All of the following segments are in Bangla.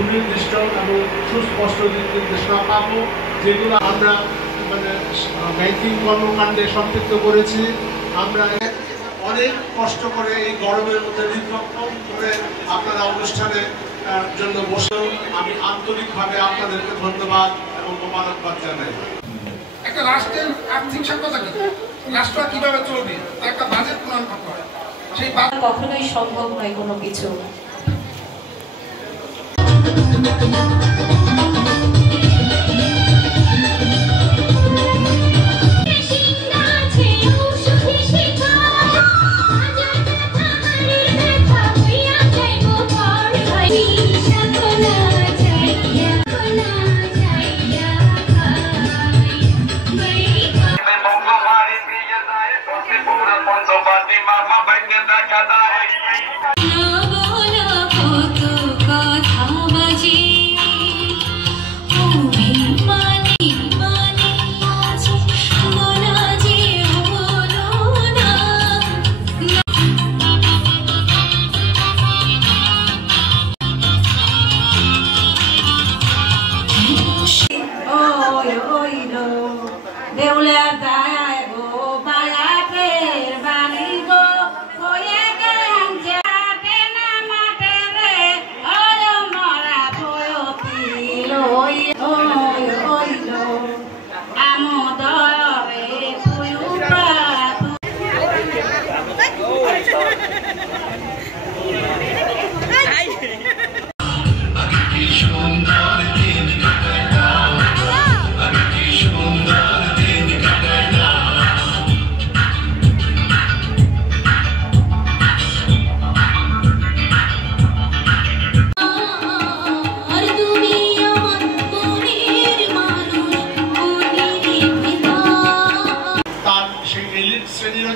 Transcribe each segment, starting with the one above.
সুনির্দিষ্ট এবং সুস্পষ্ট নির্দেশনা পাবো, যেগুলো আমরা মানে ব্যাংকিং কর্মকাণ্ডে সম্পৃক্ত করেছি। আমরা অনেক কষ্ট করে এই গরমের মধ্যে দীর্ঘক্ষণ করে আপনারা অনুষ্ঠানের জন্য বসেও আমি আন্তরিকভাবে আপনাদেরকে ধন্যবাদ এবং মোবারকবাদ জানাই। একটা রাষ্ট্রের আর্থিক সক্ষমতা কি, রাষ্ট্র কিভাবে চলবে, একটা বাজেট প্রণয়ন করতে হয়, সেই কখনোই সম্ভব নয় কোনো কিছু।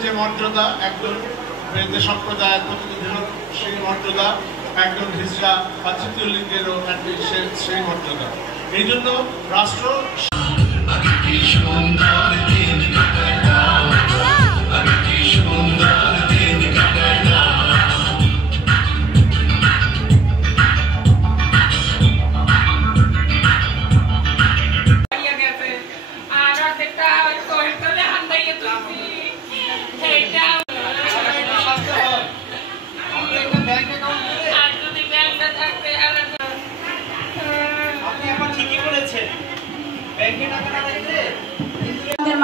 যে মর্যাদা একজন বেদে সম্প্রদায়ের প্রতিনিধির সেই মর্যাদা, একজন হিজড়া বা তৃতীয় লিঙ্গেরও সেই মর্যাদা। এই জন্য রাষ্ট্র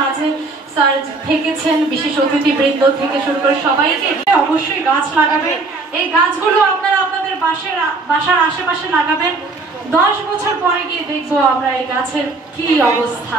মাঝে স্যার থেকেছেন, বিশেষ অতিথিবৃন্দ থেকে শুরু করে সবাইকে অবশ্যই গাছ লাগাবেন। এই গাছগুলো আপনারা আপনাদের বাসার আশেপাশে লাগাবেন। 10 বছর পরে গিয়ে দেখবো আমরা এই গাছের কি অবস্থা।